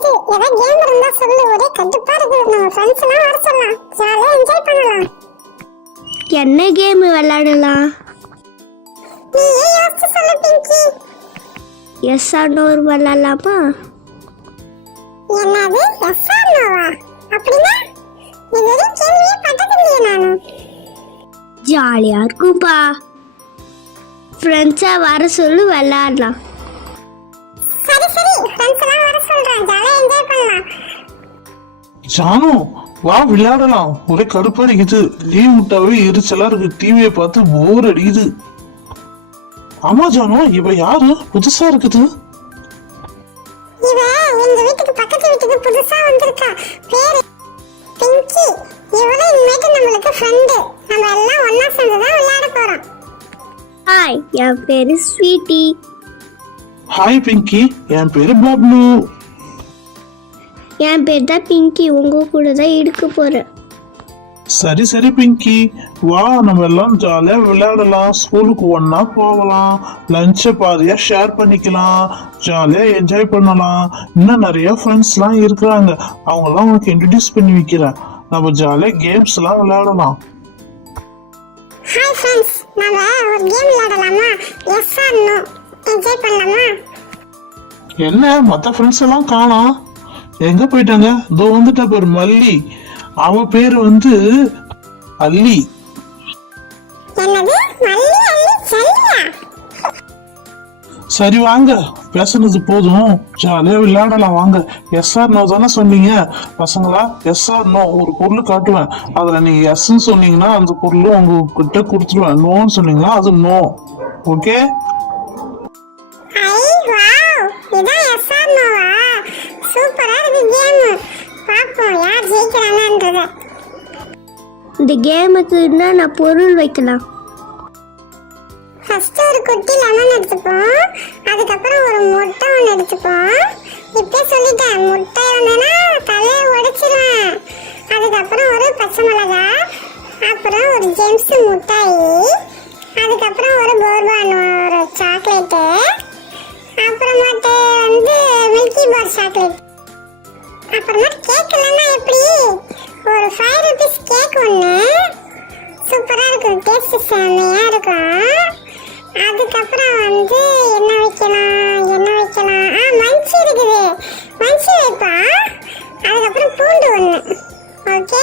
ஆயிடுச்சு. ஏதாவது கேம் இருந்தா சொல்லு. ஒரே கடுப்பா இருக்கு. நம்ம ஃப்ரெண்ட்ஸ் எல்லாம் வர சொல்லலாம். ஜாலியா என்ஜாய் பண்ணலாம். என்ன கேம் விளையாடலாம்? நீயே யோசிச்சு சொல்லு பிங்கி. எஸ் ஆர் நோ விளையாடலாமா? என்னது எஸ் ஆர் நோவா? அப்படின்னா இதுவரை கேள்வியே பட்டதில்லையே நானு. ஜாலியா இருக்கும்பா. ஃப்ரெண்ட்ஸா வர சொல்லு விளையாடலாம். சரி ஃப்ரெண்ட்ஸ் எல்லாம் வர சொல்றேன். ஜாலியா என்ஜாய் பண்ணலாம். ஜானு வா விளையாடலாம். ஒரே கடுப்பா அடிக்குது. லீவ் விட்டாவே எரிச்சலா இருக்கு. டிவியை பார்த்து போர் அடிக்குது. ஆமா ஜானு, இவ யாரு? புதுசா இருக்குது. இவ எங்க வீட்டுக்கு பக்கத்து வீட்டுக்கு புதுசா வந்திருக்கா. பேரு பிங்கி. இவளே இனிமேட்டு நம்மளுக்கு ஃப்ரெண்டு. நம்ம எல்லாம் ஒண்ணா சேர்ந்து தான் விளையாட போறோம். ஹாய், என் பேரு ஸ்வீட்டி. ஹாய் பிங்கி, என் பேரு பப்ளு. என் பேர் தான் பிங்கி. உங்க கூட தான் இருக்க போறேன். சரி பிங்கி, வா நம்ம எல்லாம் ஜாலியா விளையாடலாம். ஸ்கூலுக்கு ஒன்னா போகலாம். லஞ்சை பாதியா ஷேர் பண்ணிக்கலாம். ஜாலியா என்ஜாய் பண்ணலாம். இன்னும் நிறைய ஃப்ரெண்ட்ஸ் எல்லாம் இருக்கிறாங்க. அவங்க எல்லாம் உனக்கு இன்ட்ரடியூஸ் பண்ணி வைக்கிறேன். நம்ம ஜாலியா கேம்ஸ் எல்லாம் விளையாடலாம். ஹாய் ஃப்ரெண்ட்ஸ், நாம ஒரு கேம் விளையாடலாமா? எஸ் ஆர் நோ என்ஜாய் பண்ணலாமா? என்ன மத்த ஃப்ரெண்ட்ஸ் எல்லாம் காணோம்? எங்க போயிட்டாங்க? இதோ வந்துட்டா பேர் மல்லி. அவ பேரு வந்து அல்லி. என்னது மல்லி அல்லி சல்லியா? சரி வாங்க, பேசுனது போதும். ஜாலியா விளையாடலாம் வாங்க. எஸ் ஆர் நோ தானே சொன்னீங்க பசங்களா? எஸ் ஆர் நோ ஒரு பொருள் காட்டுவேன். அதுல நீங்க எஸ்ன்னு சொன்னீங்கன்னா அந்த பொருள் உங்ககிட்ட கொடுத்துருவேன். நோன்னு சொன்னீங்கன்னா அது நோ. ஓகே? ஐ வாவ், இதான் எஸ் ஆர் நோவா? சூப்பரா இருக்கு கேம். பாப்போம் யார் ஜெயிக்கிறாங்கன்றத. இந்த கேமுக்கு என்னென்ன பொருள் வைக்கலாம்? ஃபர்ஸ்ட் ஒரு குட்டி லெமன் எடுத்துப்போம். அதுக்கப்புறம் ஒரு முட்டை ஒன்று எடுத்துப்போம். இப்பயே சொல்லிட்டேன், முட்டை ஒன்றுனா தலையை உடைச்சிருவேன். அதுக்கப்புறம் ஒரு பச்சை மிளகா, அப்புறம் ஒரு ஜெம்ஸ் முட்டாய், அதுக்கப்புறம் ஒரு போர்பான் ஒரு சாக்லேட்டு, அப்புறமாட்டு வந்து மில்கி பார் சாக்லேட், அப்புறமா கேக் இல்லைன்னா எப்படி ஒரு 5 rupees கேக் ஒன்று. சூப்பராக இருக்கும், டேஸ்ட் செம்மையாக இருக்கும். அதுக்கப்புறம் வந்து என்ன வைக்கலாம்? மஞ்சி இருக்குது, மஞ்சி வைப்பா. அதுக்கப்புறம் பூண்டு ஒன்று. ஓகே,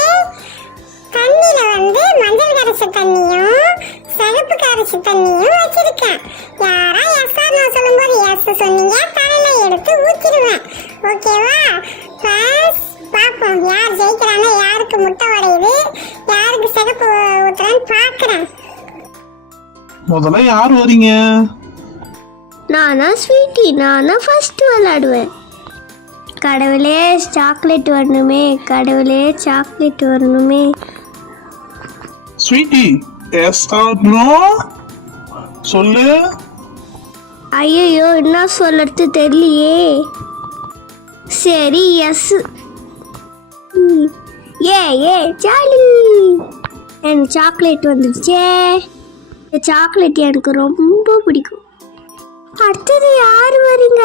தண்ணியில் வந்து மஞ்சள் கரைச்ச தண்ணியும் சிகப்பு கரைச்ச தண்ணியும் வச்சிருக்கேன். யாரா எஸ் ஆர் நோ சொல்லும்போது எஸ் சொன்னீங்க, தலையில் எடுத்து ஊற்றிடுவேன். ஓகேவா? ஃபர்ஸ்ட் பார்ப்போம் யார் ஜெயிக்கிறாங்க, யாருக்கு முட்டை உடையுது, யாருக்கு சிகப்பு ஊற்றுறேன்னு பார்க்குறேன். முதல்ல யார் வரீங்க? நானா ஸ்வீட்டி. நானா ஃபர்ஸ்ட் விளையாடுவேன். கடவுளே சாக்லேட் வரணுமே, கடவுளே சாக்லேட் வரணுமே. ஸ்வீட்டி, எஸ் ஆர் நோ சொல்லு. ஐயோ, என்ன சொல்லறது தெரியலையே. சரி எஸ். ஏ ஜாலி, என் சாக்லேட் வந்துடுச்சே. இந்த சாக்லேட் எனக்கு ரொம்ப பிடிக்கும். அடுத்தது யார் வரீங்க?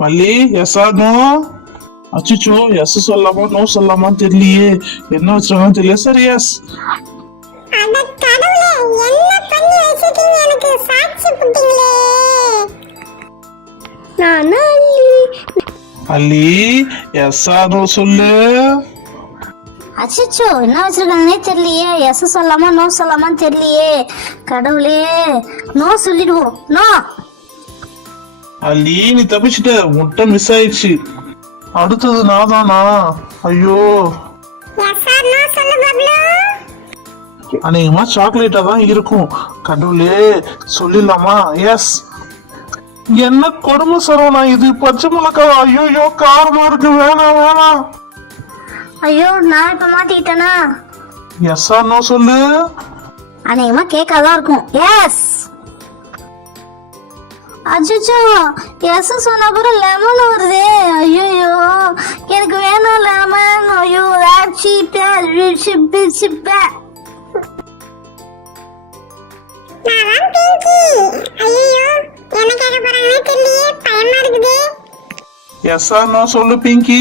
மல்லி, எஸ் ஆர் நோ? அச்சுச்சோ, எஸ் சொல்லாமா நோ சொல்லாமா தெரியலையே. என்ன வச்சாலும் தெரியல. சரி எஸ். நானா அல்லி, எஸ் ஆர் நோ சொல்லு. அச்சோ, என்ன வச்சிருக்காங்கன்னே தெரியலையே. எஸ் சொல்லாமா நோ சொல்லாமா தெரியலையே. கடவுளே, நோ சொல்லிடுவோம். நோ. அல்லி, நீ தப்பிச்சிட்ட. முட்டை மிஸ் ஆயிடுச்சு. அடுத்தது நான் தானா? ஐயோ, அநேகமா சாக்லேட்டா தான் இருக்கும். கடவுளே, சொல்லிடலாமா? எஸ். என்ன கொடுமை சரவணா இது? பச்சை மிளகா. ஐயோ காரமா இருக்கு. வேணாம். ஐயோ, நான் இப்ப மாட்டிக்கிட்டேனா? எஸ் ஆர் நோ சொல்லு. அநேகமா கேக்காதான் இருக்கும். எஸ். அச்சோ, எஸ் சொன்ன அப்புறம் லெமன் வருதே. ஐயோ, எனக்கு வேணும் லெமன். ஐயோ, பிங்கி ஐயோ என்ன கேட்க போறாங்கன்னே தெரியலையே பயமா இருக்குது எஸ் ஆர் நோ சொல்லு பிங்கி.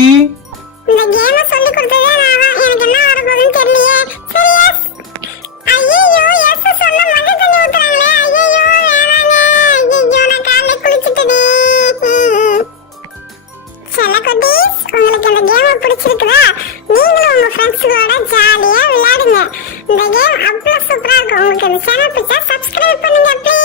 இந்த கேம சொல்லி கொடுத்ததே நான் தான். எனக்கு என்ன வர போகுதுன்னு தெரியலையே. சரி எஸ். ஐயோ எஸ் சொன்ன மஞ்சள் தண்ணி ஊத்துறாங்களே. ஐயோ வேணாங்க. ஐயோ நான் காலைல குளிச்சிட்டேனே. செல்ல குட்டீஸ், உங்களுக்கு இந்த கேம் பிடிச்சிருக்குதா? நீங்களும் உங்க ஃப்ரெண்ட்ஸ்களோட ஜாலியா விளையாடுங்க. இந்த கேம் அவ்வளவு சூப்பரா இருக்கும். உங்களுக்கு இந்த சேனல் பிடிச்சா சப்ஸ்கிரைப் பண்ணுங்க ப்ளீஸ்.